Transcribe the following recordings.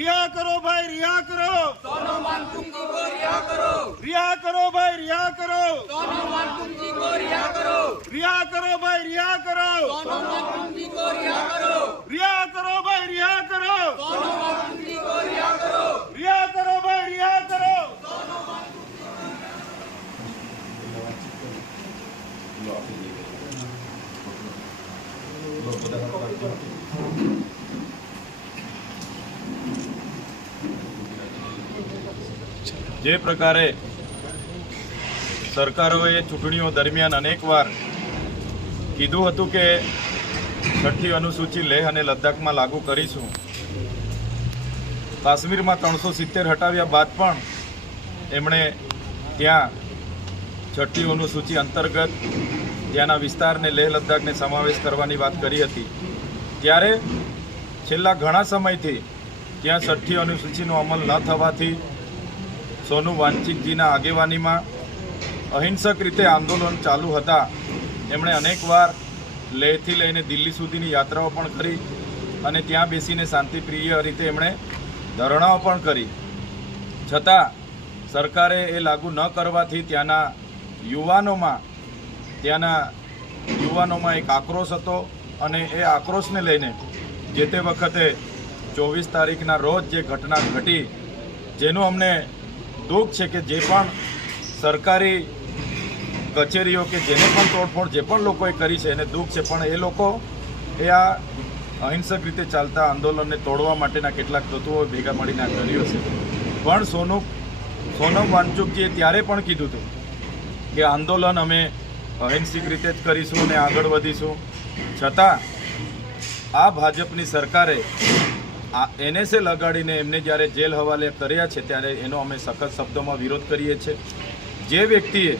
रिहा करो भाई, रिहा करो सोनम वांगचुक जी को रिहा करो। रिहा करो भाई, रिहा करो सोनम वांगचुक जी को रिहा करो। रिहा करो भाई, रिहा करो सोनम वांगचुक जी को रिहा करो। रिहा करो भाई, रिहा करो सोनम वांगचुक जी को रिहा करो। रिहा करो भाई, रिहा करो જે પ્રકારે સરકારોએ ચૂંટણીઓ દરમિયાન અનેકવાર કીધું હતું કે છઠ્ઠી અનુસૂચિ લેહ અને લદ્દાખમાં લાગુ કરીશું, કાશ્મીરમાં 370 હટાવ્યા બાદ પણ એમણે ત્યાં છઠ્ઠી અનુસૂચિ અંતર્ગત ત્યાંના વિસ્તારને લેહ લદ્દાખને સમાવેશ કરવાની વાત કરી હતી। ત્યારે છેલ્લા ઘણા સમયથી ત્યાં છઠ્ઠી અનુસૂચિનો અમલ ન થવાથી સોનમ વાંગચુકજીના આગેવાનીમાં અહિંસક રીતે આંદોલન ચાલુ હતા। એમણે અનેકવાર લેહથી લઈને દિલ્હી સુધીની યાત્રાઓ પણ કરી અને ત્યાં બેસીને શાંતિપ્રિય રીતે એમણે ધરણાઓ પણ કરી, છતાં સરકારે એ લાગુ ન કરવાથી ત્યાંના યુવાનોમાં એક આક્રોશ હતો અને એ આક્રોશને લઈને જે તે વખતે 24 તારીખના રોજ જે ઘટના ઘટી, જેનું અમને દુઃખ છે કે જે પણ સરકારી કચેરીઓ કે જેને પણ તોડફોડ જે પણ લોકોએ કરી છે એને દુઃખ છે, પણ એ લોકો આ અહિંસક રીતે ચાલતા આંદોલનને તોડવા માટેના કેટલાક તત્વો ભેગા મળીને આ કર્યું છે। પણ સોનમ વાંગચુકજીએ ત્યારે પણ કીધું હતું કે આંદોલન અમે અહિંસક રીતે જ કરીશું અને આગળ વધીશું, છતાં આ ભાજપની સરકારે NSA લગાડીને એમને જ્યારે જેલ હવાલે કર્યા છે ત્યારે એનો અમે સખત શબ્દોમાં વિરોધ કરીએ છીએ। જે વ્યક્તિએ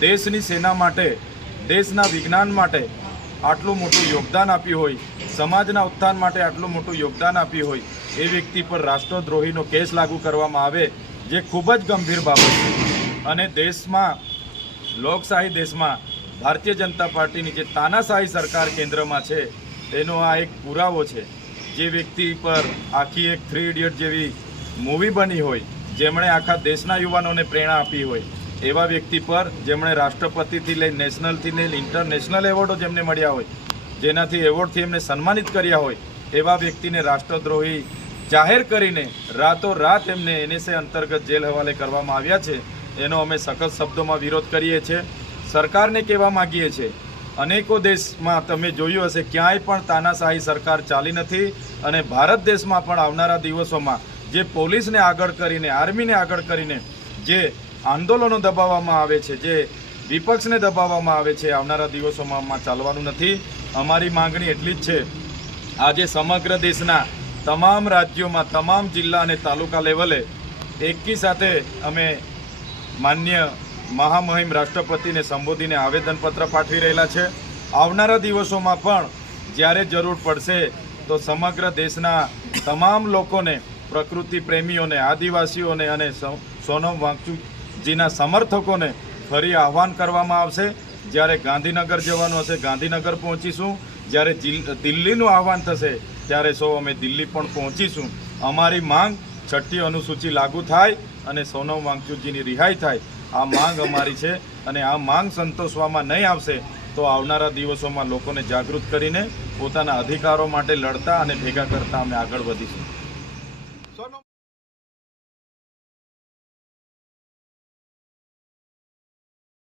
દેશની સેના માટે, દેશના વિજ્ઞાન માટે આટલું મોટું યોગદાન આપ્યું હોય, સમાજના ઉત્થાન માટે આટલું મોટું યોગદાન આપ્યું હોય, એ વ્યક્તિ પર રાષ્ટ્રદ્રોહીનો કેસ લાગુ કરવામાં આવે, જે ખૂબ જ ગંભીર બાબત છે। અને દેશમાં, લોકશાહી દેશમાં ભારતીય જનતા પાર્ટીની જે તાનાશાહી સરકાર કેન્દ્રમાં છે એનો આ એક પુરાવો છે। જે વ્યક્તિ પર આખી એક 3 ઇડિયટ જેવી મૂવી બની હોય, જેમણે આખા દેશના યુવાનોને પ્રેરણા આપી હોય, એવા વ્યક્તિ પર જેમણે રાષ્ટ્રપતિથી લઈ નેશનલથી લઈ ઇન્ટરનેશનલ એવોર્ડો જેમને મળ્યા હોય, જેનાથી એવોર્ડથી એમને સન્માનિત કર્યા હોય, એવા વ્યક્તિને રાષ્ટ્રદ્રોહી જાહેર કરીને રાતોરાત એમને NSA અંતર્ગત જેલ હવાલે કરવામાં આવ્યા છે। એનો અમે સખત શબ્દોમાં વિરોધ કરીએ છીએ। સરકારને કહેવા માગીએ છીએ, અનેકો દેશમાં તમે જોયું હશે ક્યાંય પણ તાનાશાહી સરકાર ચાલી નથી, અને ભારત દેશમાં પણ આવનારા દિવસોમાં જે પોલીસને આગળ કરીને, આર્મીને આગળ કરીને જે આંદોલનો દબાવવામાં આવે છે, જે વિપક્ષને દબાવવામાં આવે છે, આવનારા દિવસોમાં ચાલવાનું નથી। અમારી માંગણી એટલી જ છે, આજે સમગ્ર દેશના તમામ રાજ્યોમાં, તમામ જિલ્લા અને તાલુકા લેવલે એકી સાથે અમે માન્ય મહામહિમ રાષ્ટ્રપતિને સંબોધીને આવેદનપત્ર પાઠવી રહેલા છે। આવનારા દિવસોમાં પણ જ્યારે જરૂર પડશે તો સમગ્ર દેશના તમામ લોકોને, પ્રકૃતિ પ્રેમીઓને, આદિવાસીઓને અને સોનમ વાંગચુકજીના સમર્થકોને ફરી આહ્વાન કરવામાં આવશે। જ્યારે ગાંધીનગર જવાનું હશે ગાંધીનગર પહોંચીશું, જ્યારે દિલ્હીનું આહ્વાન થશે ત્યારે અમે દિલ્હી પણ પહોંચીશું। અમારી માંગ છઠ્ઠી અનુસૂચિ લાગુ થાય અને સોનમ વાંગચુકજીની રિહાઈ થાય, આ માંગ અમારી છે। અને આ માંગ સંતોષવામાં નહીં આવશે તો આવનારા દિવસોમાં લોકોને જાગૃત કરીને પોતાના અધિકારો માટે લડતા અને ભેગા કરતા અમે આગળ વધીશું।